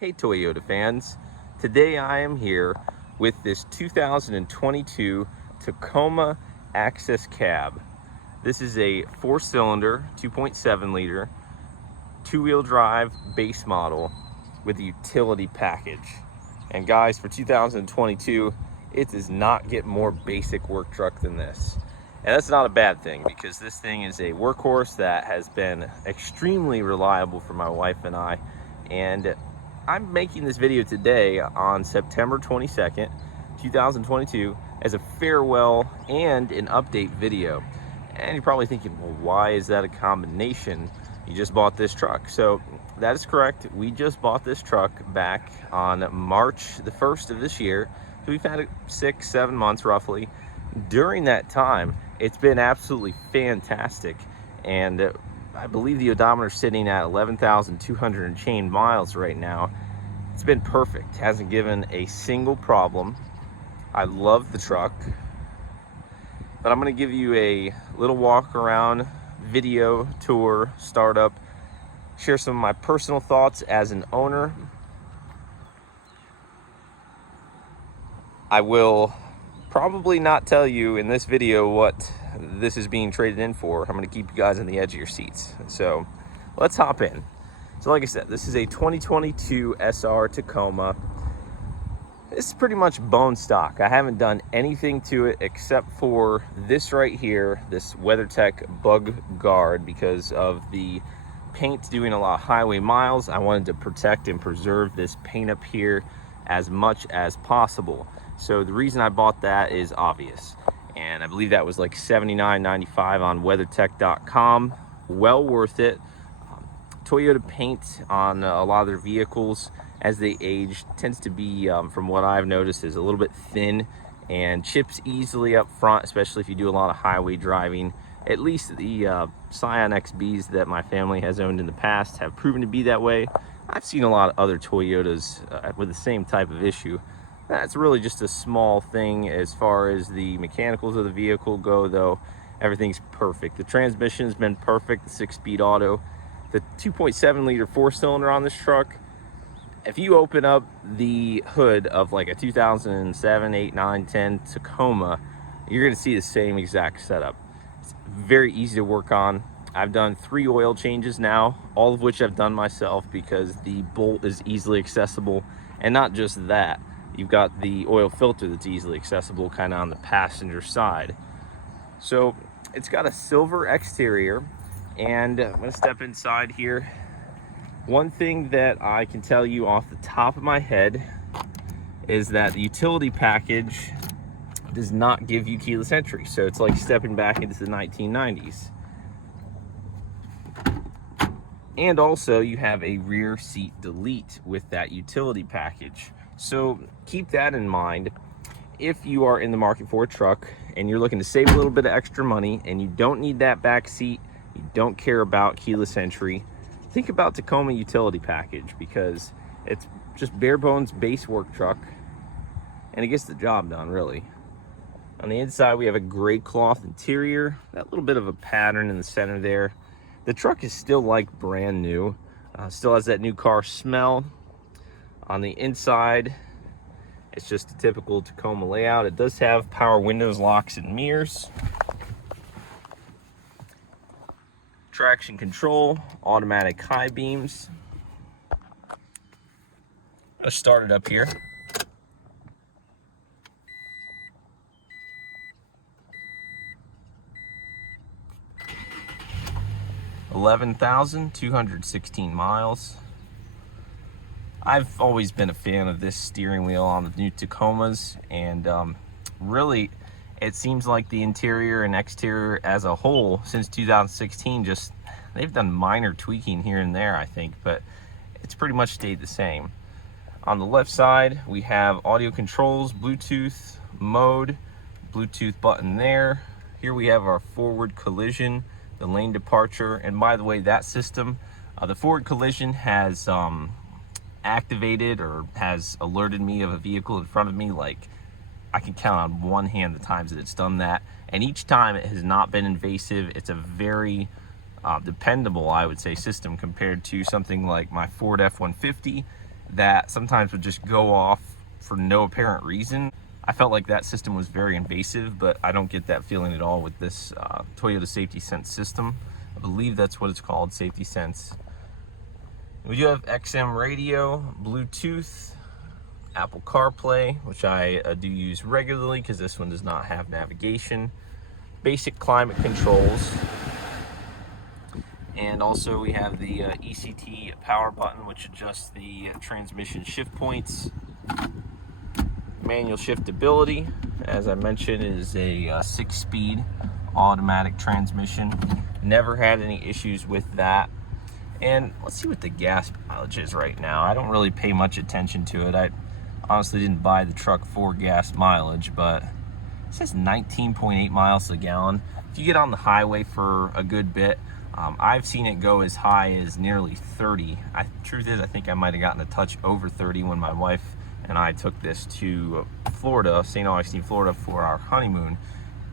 Hey Toyota fans, today I am here with this 2022 Tacoma Access Cab. This is a 4-cylinder, 2.7 liter, two-wheel drive base model with a utility package. And guys, for 2022, it does not get more basic work truck than this. And that's not a bad thing, because this thing is a workhorse that has been extremely reliable for my wife and I. And I'm making this video today on September 22nd, 2022 as a farewell and an update video. And you're probably thinking, well, why is that a combination? You just bought this truck. So that is correct. We just bought this truck back on March the 1st of this year. So we've had it 6-7 months roughly. During that time, it's been absolutely fantastic. And I believe the odometer is sitting at 11,200 and change miles right now. It's been perfect. Hasn't given a single problem. I love the truck. But I'm going to give you a little walk around video tour startup, share some of my personal thoughts as an owner. I will probably not tell you in this video what this is being traded in for. I'm going to keep you guys on the edge of your seats. So let's hop in. So like I said, this is a 2022 SR Tacoma. This is pretty much bone stock. I haven't done anything to it except for this right here, this WeatherTech bug guard, because of the paint doing a lot of highway miles. I wanted to protect and preserve this paint up here as much as possible. So the reason I bought that is obvious. And I believe that was like $79.95 on weathertech.com. Well worth it. Toyota paint on a lot of their vehicles as they age tends to be, from what I've noticed, is a little bit thin and chips easily up front, especially if you do a lot of highway driving. At least the Scion XBs that my family has owned in the past have proven to be that way. I've seen a lot of other Toyotas with the same type of issue. That's really just a small thing as far as the mechanicals of the vehicle go, though. Everything's perfect. The transmission's been perfect, the 6-speed auto. The 2.7 liter 4-cylinder on this truck, if you open up the hood of like a 2007, 8, 9, 10 Tacoma, you're going to see the same exact setup. It's very easy to work on. I've done 3 oil changes now, all of which I've done myself because the bolt is easily accessible. And not just that, you've got the oil filter that's easily accessible kind of on the passenger side. So it's got a silver exterior. And I'm going to step inside here. One thing that I can tell you off the top of my head is that the utility package does not give you keyless entry. So it's like stepping back into the 1990s. And also you have a rear seat delete with that utility package. So keep that in mind. If you are in the market for a truck and you're looking to save a little bit of extra money and you don't need that back seat, you don't care about keyless entry, think about Tacoma utility package, because it's just bare bones base work truck and it gets the job done really. On the inside we have a gray cloth interior, that little bit of a pattern in the center there. The truck is still like brand new, still has that new car smell. On the inside it's just a typical Tacoma layout. It does have power windows, locks, and mirrors. Traction control, automatic high beams. Let's start it up here. $11,216 miles. I've always been a fan of this steering wheel on the new Tacomas, and really it seems like the interior and exterior as a whole since 2016, just they've done minor tweaking here and there, I think, but it's pretty much stayed the same. On the left side we have audio controls, Bluetooth mode, Bluetooth button there. Here we have our forward collision, the lane departure, and by the way, that system, the forward collision has activated or has alerted me of a vehicle in front of me. Like, I can count on one hand the times that it's done that, and each time it has not been invasive. It's a very dependable, I would say, system compared to something like my Ford F-150 that sometimes would just go off for no apparent reason. I felt like that system was very invasive, but I don't get that feeling at all with this Toyota Safety Sense system. I believe that's what it's called, Safety Sense. We do have XM radio, Bluetooth, Apple CarPlay, which I do use regularly because this one does not have navigation. Basic climate controls. And also we have the ECT power button, which adjusts the transmission shift points. Manual shiftability, as I mentioned, is a 6-speed automatic transmission. Never had any issues with that. And let's see what the gas mileage is right now. I don't really pay much attention to it. I honestly didn't buy the truck for gas mileage, but it says 19.8 miles a gallon. If you get on the highway for a good bit, I've seen it go as high as nearly 30. Truth is, I think I might have gotten a touch over 30 when my wife and I took this to Florida, St. Augustine, Florida, for our honeymoon.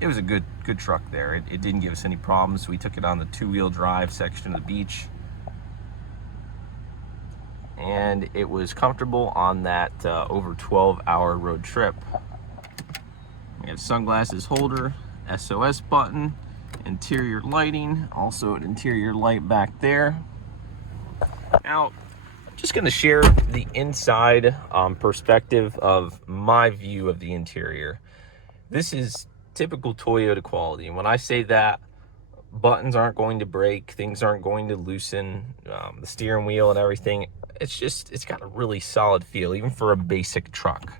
It was a good truck there. It didn't give us any problems. We took it on the 2-wheel drive section of the beach, and it was comfortable on that over 12-hour road trip. We have sunglasses holder, SOS button, interior lighting, also an interior light back there. Now, I'm just going to share the inside perspective of my view of the interior. This is typical Toyota quality, and when I say that, buttons aren't going to break, things aren't going to loosen, the steering wheel and everything, it's got a really solid feel, even for a basic truck.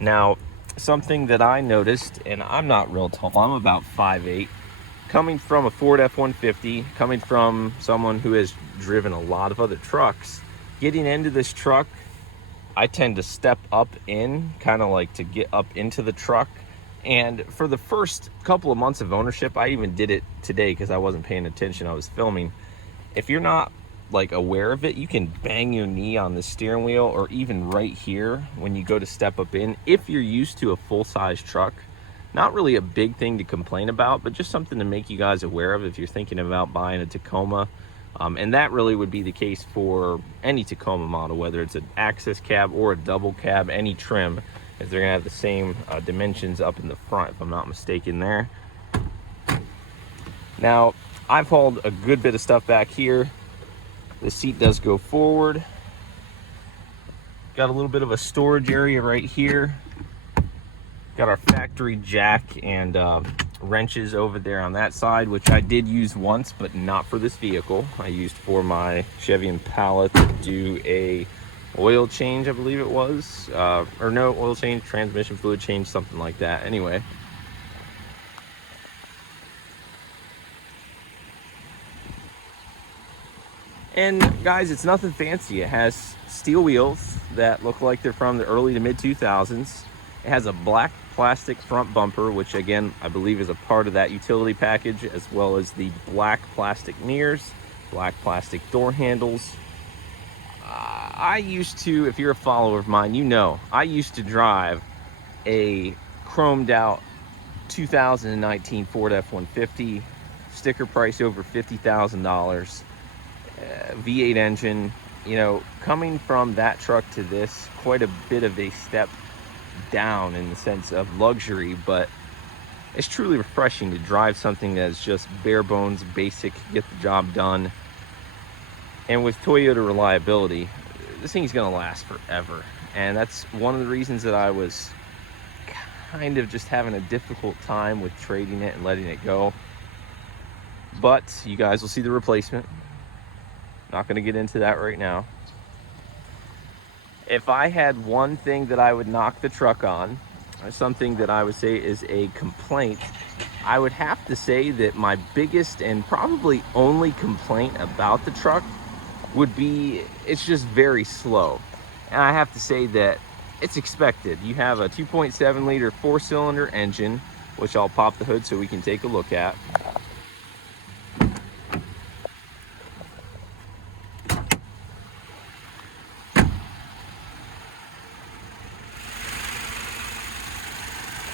Now, something that I noticed, and I'm not real tall, I'm about 5'8", coming from a Ford F-150, coming from someone who has driven a lot of other trucks, getting into this truck, I tend to step up in, kind of like to get up into the truck. And for the first couple of months of ownership, I even did it today because I wasn't paying attention, I was filming. If you're not like aware of it, you can bang your knee on the steering wheel, or even right here when you go to step up in. If you're used to a full-size truck, not really a big thing to complain about, but just something to make you guys aware of if you're thinking about buying a Tacoma. And that really would be the case for any Tacoma model, whether it's an access cab or a double cab, any trim, as they're gonna have the same dimensions up in the front, if I'm not mistaken there. Now, I've hauled a good bit of stuff back here. The seat does go forward. Got a little bit of a storage area right here. Got our factory jack and wrenches over there on that side, which I did use once, but not for this vehicle. I used for my Chevy Impala to do a oil change, I believe it was, or no, oil change, transmission fluid change, something like that. Anyway, and guys, it's nothing fancy. It has steel wheels that look like they're from the early to mid 2000s. It has a black plastic front bumper, which again, I believe is a part of that utility package, as well as the black plastic mirrors, black plastic door handles. I used to, if you're a follower of mine, you know, I used to drive a chromed out 2019 Ford F-150, sticker price over $50,000, V8 engine. You know, coming from that truck to this, quite a bit of a step down in the sense of luxury, but it's truly refreshing to drive something that's just bare bones, basic, get the job done. And with Toyota reliability, this thing's gonna last forever. And that's one of the reasons that I was kind of just having a difficult time with trading it and letting it go. But you guys will see the replacement. Not gonna get into that right now. If I had one thing that I would knock the truck on, or something that I would say is a complaint, I would have to say that my biggest and probably only complaint about the truck would be it's just very slow. And I have to say that it's expected. You have a 2.7 liter 4-cylinder engine, which I'll pop the hood so we can take a look at.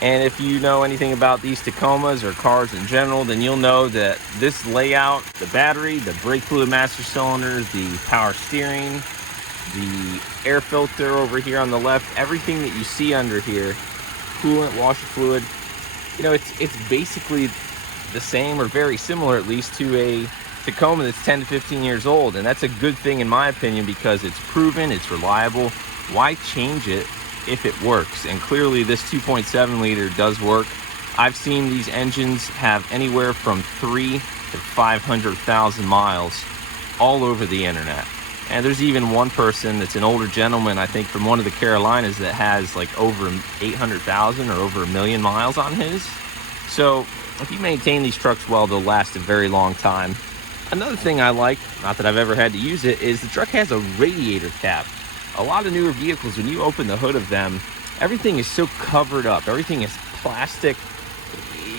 And if you know anything about these Tacomas or cars in general, then you'll know that this layout, the battery, the brake fluid master cylinder, the power steering, the air filter over here on the left, everything that you see under here, coolant, washer fluid, you know, it's basically the same or very similar, at least, to a Tacoma that's 10 to 15 years old. And that's a good thing in my opinion, because it's proven, it's reliable. Why change it if it works? And clearly this 2.7 liter does work. I've seen these engines have anywhere from 3 to 500,000 miles all over the internet. And there's even one person that's an older gentleman, I think from one of the Carolinas, that has like over 800,000 or over 1 million miles on his. So if you maintain these trucks well, they'll last a very long time. Another thing I like, not that I've ever had to use it, is the truck has a radiator cap. A lot of newer vehicles, when you open the hood of them, everything is so covered up. Everything is plastic.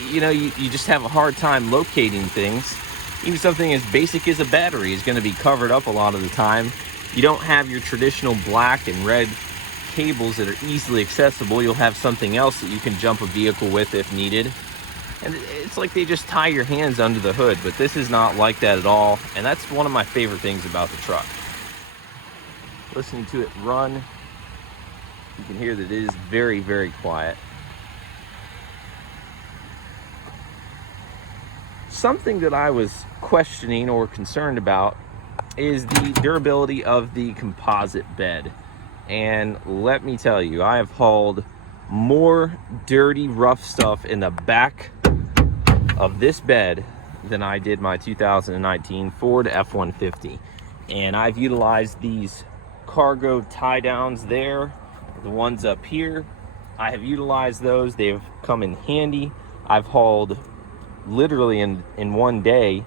You know, you just have a hard time locating things. Even something as basic as a battery is going to be covered up a lot of the time. You don't have your traditional black and red cables that are easily accessible. You'll have something else that you can jump a vehicle with if needed. And it's like they just tie your hands under the hood, but this is not like that at all. And that's one of my favorite things about the truck. Listening to it run, you can hear that it is very, very quiet. Something that I was questioning or concerned about is the durability of the composite bed. And let me tell you, I have hauled more dirty, rough stuff in the back of this bed than I did my 2019 Ford F-150. And I've utilized these cargo tie downs there, the ones up here. I have utilized those. They've come in handy. I've hauled literally in one day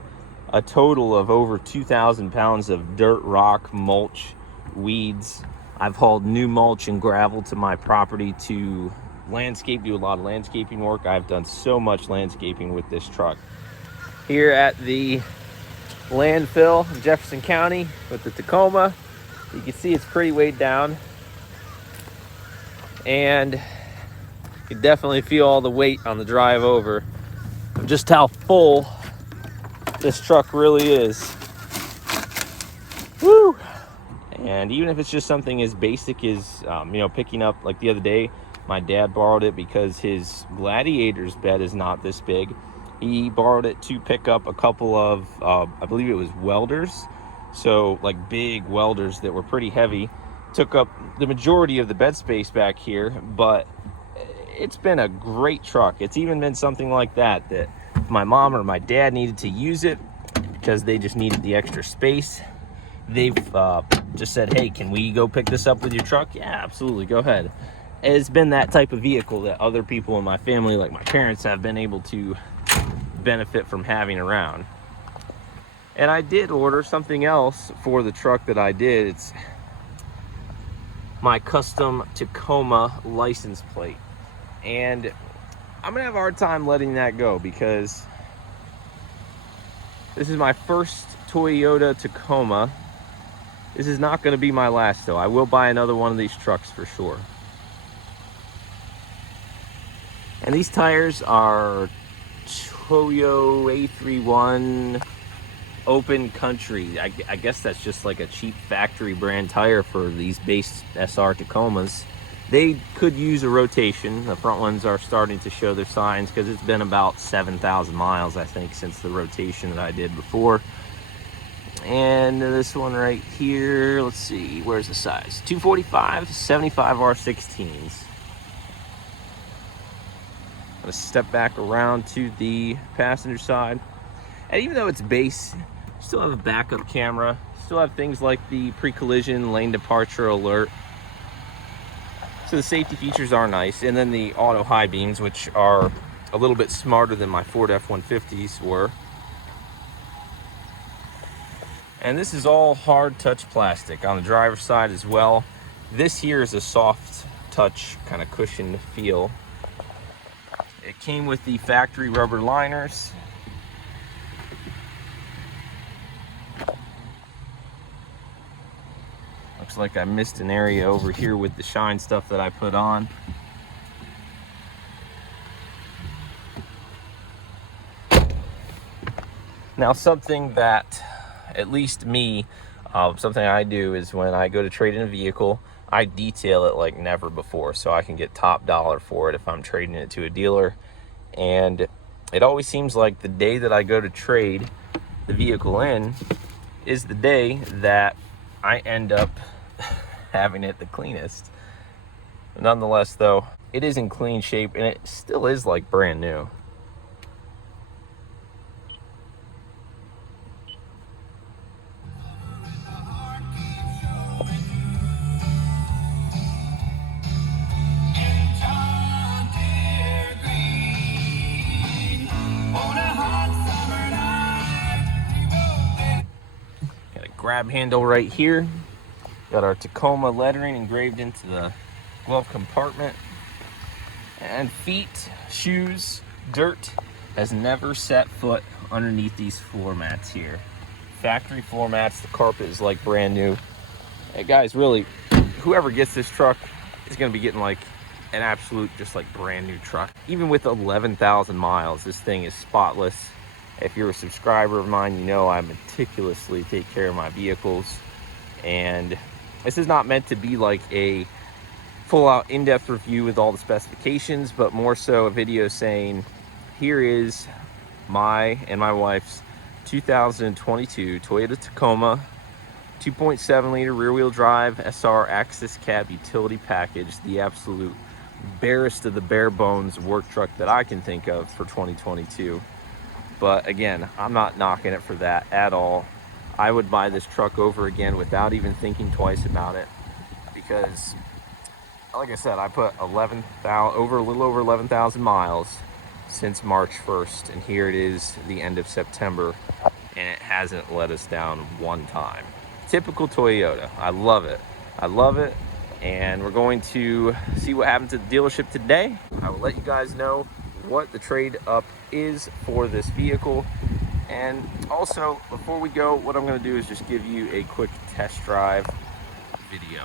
a total of over 2,000 pounds of dirt, rock, mulch, weeds. I've hauled new mulch and gravel to my property to landscape, do a lot of landscaping work. I've done so much landscaping with this truck. Here at the landfill in Jefferson County with the Tacoma, you can see it's pretty weighed down, and you can definitely feel all the weight on the drive over of just how full this truck really is. Woo! And even if it's just something as basic as you know, picking up, like the other day, my dad borrowed it because his Gladiator's bed is not this big. He borrowed it to pick up a couple of I believe it was welders, so like big welders that were pretty heavy. Took up the majority of the bed space back here, but it's been a great truck. It's even been something like that if my mom or my dad needed to use it because they just needed the extra space, they've just said, hey, can we go pick this up with your truck? Yeah, absolutely, go ahead. It's been that type of vehicle that other people in my family, like my parents, have been able to benefit from having around. And I did order something else for the truck that I did. It's my custom Tacoma license plate. And I'm gonna have a hard time letting that go because this is my first Toyota Tacoma. This is not gonna be my last though. I will buy another one of these trucks for sure. And these tires are Toyo A31 Open Country. I guess that's just like a cheap factory brand tire for these base SR Tacomas. They could use a rotation. The front ones are starting to show their signs because it's been about 7,000 miles, I think, since the rotation that I did before. And this one right here, let's see, where's the size? 245, 75 R16s. I'm gonna step back around to the passenger side. And even though it's base, you still have a backup camera, still have things like the pre-collision lane departure alert. So the safety features are nice. And then the auto high beams, which are a little bit smarter than my Ford F-150s were. And this is all hard touch plastic on the driver's side as well. This here is a soft touch kind of cushioned feel. It came with the factory rubber liners. Looks like I missed an area over here with the shine stuff that I put on. Now something that, at least me, Something I do is when I go to trade in a vehicle, I detail it like never before so I can get top dollar for it if I'm trading it to a dealer. And it always seems like the day that I go to trade the vehicle in is the day that I end up having it the cleanest. Nonetheless, though, it is in clean shape and it still is like brand new. Got a grab handle right here. Got our Tacoma lettering engraved into the glove compartment. And feet, shoes, dirt has never set foot underneath these floor mats here. Factory floor mats, the carpet is like brand new. Hey guys, really, whoever gets this truck is gonna be getting like an absolute, just like brand new truck. Even with 11,000 miles, this thing is spotless. If you're a subscriber of mine, you know I meticulously take care of my vehicles. And this is not meant to be like a full-out in-depth review with all the specifications, but more so a video saying, here is my and my wife's 2022 Toyota Tacoma 2.7 liter rear-wheel drive SR Access Cab utility package, the absolute barest of the bare bones work truck that I can think of for 2022. But again, I'm not knocking it for that at all. I would buy this truck over again without even thinking twice about it, because like I said, I put a little over 11,000 miles since March 1st, and here it is the end of September, and it hasn't let us down one time. Typical Toyota. I love it. I love it, and we're going to see what happens at the dealership today. I will let you guys know what the trade up is for this vehicle. And also, before we go, what I'm going to do is just give you a quick test drive video.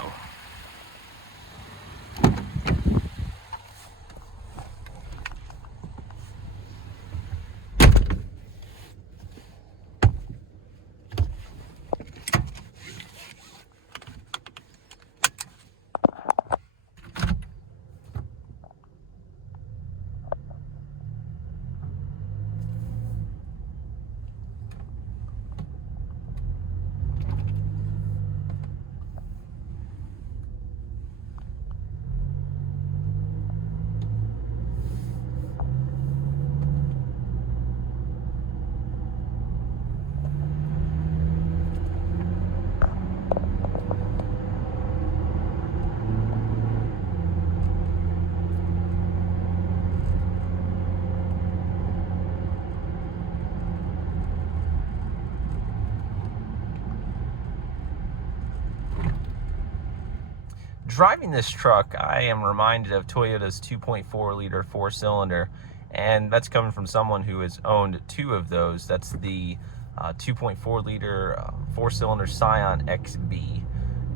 Driving this truck, I am reminded of Toyota's 2.4 liter four-cylinder, and that's coming from someone who has owned two of those. That's the 2.4 liter four-cylinder Scion XB,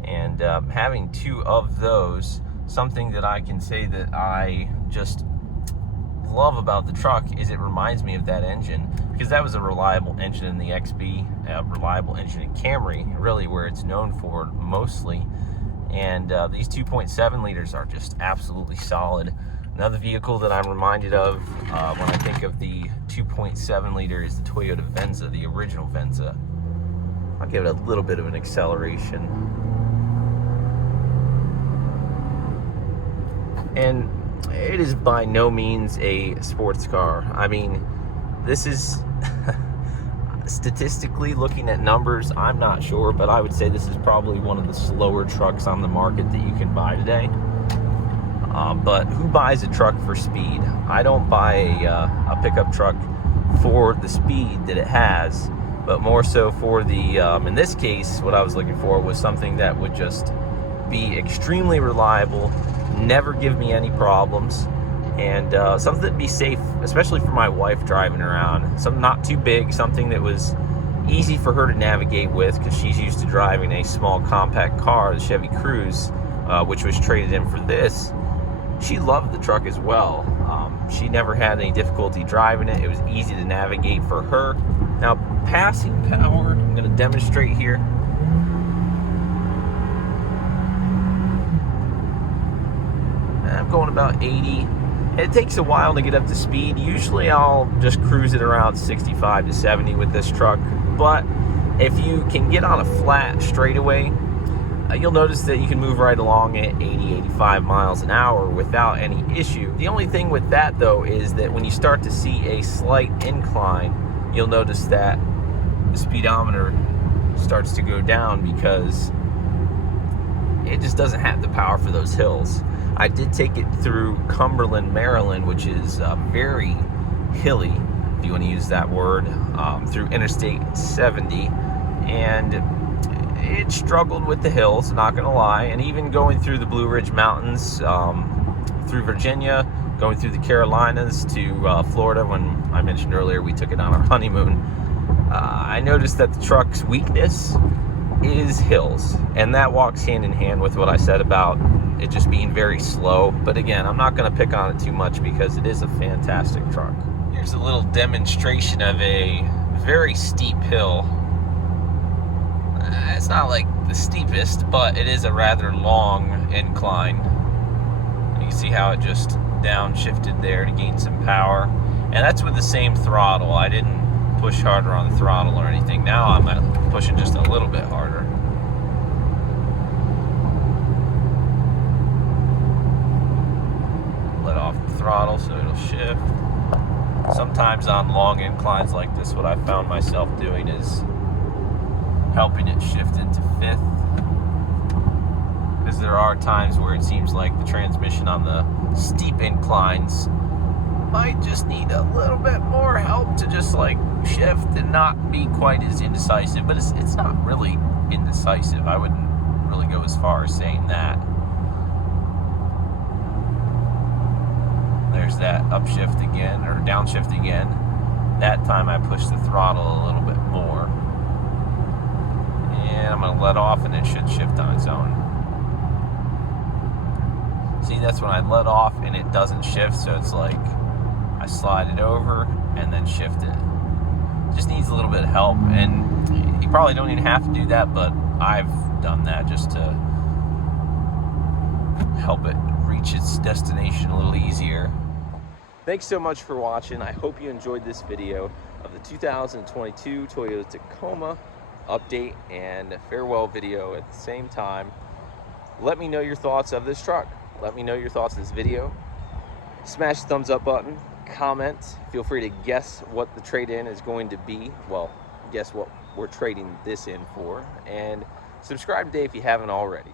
and having two of those, something that I can say that I just love about the truck is it reminds me of that engine, because that was a reliable engine in the XB, a reliable engine in Camry, really where it's known for mostly. And these 2.7 liters are just absolutely solid. Another vehicle that I'm reminded of when I think of the 2.7 liter is the Toyota Venza, the original Venza. I'll give it a little bit of an acceleration. And it is by no means a sports car. I mean, this is statistically, looking at numbers, I'm not sure, but I would say this is probably one of the slower trucks on the market that you can buy today. But who buys a truck for speed? I don't buy a pickup truck for the speed that it has, but more so for the, in this case, what I was looking for was something that would just be extremely reliable, never give me any problems, and something that'd be safe, especially for my wife driving around. Something not too big, something that was easy for her to navigate with, because she's used to driving a small compact car, the Chevy Cruze, which was traded in for this. She loved the truck as well. She never had any difficulty driving it. It was easy to navigate for her. Now, passing power, I'm going to demonstrate here. I'm going about 80. It takes a while to get up to speed. Usually I'll just cruise it around 65 to 70 with this truck, but if you can get on a flat straightaway, you'll notice that you can move right along at 80, 85 miles an hour without any issue. The only thing with that though is that when you start to see a slight incline, you'll notice that the speedometer starts to go down because it just doesn't have the power for those hills. I did take it through Cumberland, Maryland, which is very hilly, if you want to use that word, through Interstate 70, and it struggled with the hills, not gonna lie. And even going through the Blue Ridge Mountains, through Virginia, going through the Carolinas to Florida, when I mentioned earlier we took it on our honeymoon, I noticed that the truck's weakness is hills, and that walks hand in hand with what I said about it just being very slow. But again, I'm not going to pick on it too much because it is a fantastic truck. Here's a little demonstration of a very steep hill. It's not like the steepest, but it is a rather long incline. You can see how it just downshifted there to gain some power, and that's with the same throttle. I didn't push harder on the throttle or anything. Now I'm pushing just a little bit harder. Let off the throttle so it'll shift. Sometimes on long inclines like this, what I found myself doing is helping it shift into fifth, because there are times where it seems like the transmission on the steep inclines might just need a little bit more help to just like shift and not be quite as indecisive. But it's not really indecisive. I wouldn't really go as far as saying that. There's that upshift again, or downshift again. That time I pushed the throttle a little bit more, and I'm going to let off and it should shift on its own. See, that's when I let off and it doesn't shift, so it's like I slide it over and then shift it. Just needs a little bit of help, and you probably don't even have to do that, but I've done that just to help it reach its destination a little easier. Thanks so much for watching. I hope you enjoyed this video of the 2022 Toyota Tacoma update and farewell video at the same time. Let me know your thoughts of this truck. Let me know your thoughts of this video. Smash the thumbs up button, comment. Feel free to guess what the trade-in is going to be. Well, guess what we're trading this in for. And subscribe today if you haven't already.